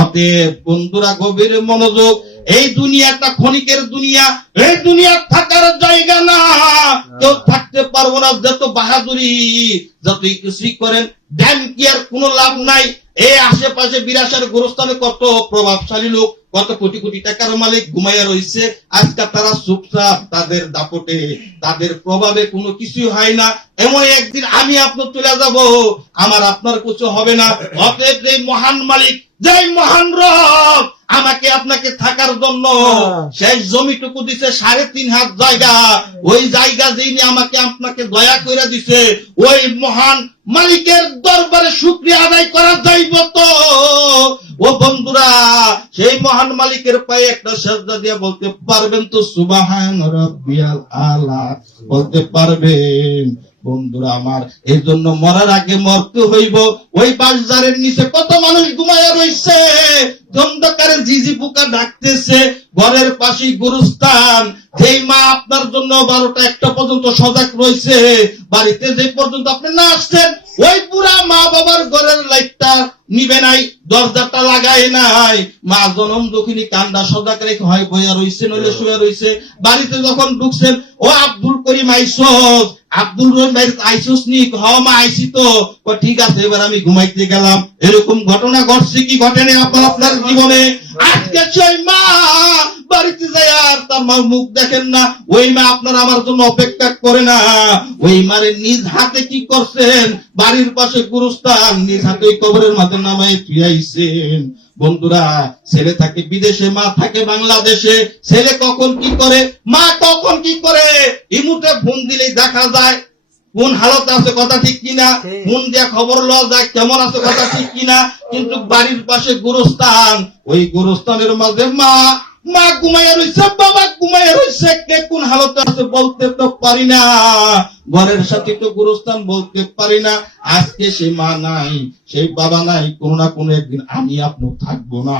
অতএব বন্ধুরা গভীর মনোযোগ, এই দুনিয়াটা ক্ষণিকের দুনিয়া, এই দুনিয়া থাকার জায়গা না, কেউ থাকতে পারবো না। যত বাহাদুরি, যতই কিছুই করেন, ধ্যান কি আর কোনো লাভ নাই। এই আশেপাশে বিরাসের গোরস্থানে কত প্রভাবশালী লোক, কত কোটি কোটি টাকার মালিক ঘুমাইয়া রয়েছে। আজকে তারা চুপচাপ, তাদের দাপটে, তাদের প্রভাবে কোনো কিছুই হয় না। এমন একদিন আমি আপনার চলে যাব, আমার আপনার কিছু হবে না। অতএব যে মহান মালিক, যে মহান রব আমাকে আপনাকে থাকার জন্য শেষ জমিটুকু দিছে 3.5 হাত জায়গা, ওই জায়গা যিনি আমাকে আপনাকে দয়া করে দিছে, ওই মহান মালিকের দরবারে শুকরিয়া আদায় করা যাইব তো? ও বন্ধুরা, সেই মহান মালিকের পায়ে একটা সেজদা দিয়ে বলতে পারবেন তো সুবহান রাব্বিয়াল আলা? বলতে পারবেন? বন্ধুরা আমার, এই জন্য মরার আগে মরতে হইব। ওই বাজারের নিচে কত মানুষ ঘুমায়া রয়েছে, অন্ধকারে ঝিঝি পোকা ডাকতেছে, ঘরের পাশে গুরুস্থান। যেই মা আপনার জন্য 12টা 1টা পর্যন্ত সজাগ রয়েছে, বাড়িতে যে পর্যন্ত আপনি না আসছেন, ওই পুরা মা বাবার ঘরের লাইটটা নিবে নাই, দরজাটা লাগায় নাই। মা জনম দক্ষিণী কান্দা সজাগ রেখে হয় বইয়া রয়েছে, নইলে শুয়ে রয়েছে। বাড়িতে যখন ঢুকছেন, ও আব্দুল করিম আইসস, আব্দুল রহিম ভাই আইসস নি? মা আইসি তো। ঠিক আছে, এবার আমি ঘুমাইতে গেলাম। এরকম ঘটনা ঘটছে কি ঘটেনি আপনার জীবনে? আজকে সেই মা বাড়িতে যায় আর তার মার মুখ দেখেন না। ওই মা আপনার আমার জন্য অপেক্ষা করে না। ওই মারে নিজ হাতে কি করছেন? বাড়ির পাশে গুরুস্থান, নিজ হাতে কবরের মাঝে নামায় ফিরাইছেন। বন্ধুরা, ছেলে থাকে বিদেশে, মা থাকে বাংলাদেশে। ছেলে কখন কি করে, মা কখন কি করে, ইমুতে ফোন দিলেই দেখা যায় কোন হালত আছে, কথা ঠিক কিনা। ফোন দিয়ে খবর লওয়া যায় কেমন আছে, কথা ঠিক কিনা। কিন্তু বাড়ির পাশে গুরুস্থান, ওই গুরুস্থানের মাঝে মা ঘুমাইয়া রয়েছে, বাবা ঘুমাইয়া রয়েছে। কে কোন হালতে আছে বলতে তো পারি না, ঘরের সাথে তো গুরুস্থান বলতে পারি না। আজকে সেই মা নাই, সেই বাবা নাই, কোনো না কোনো একদিন আমি আপনি থাকবো না।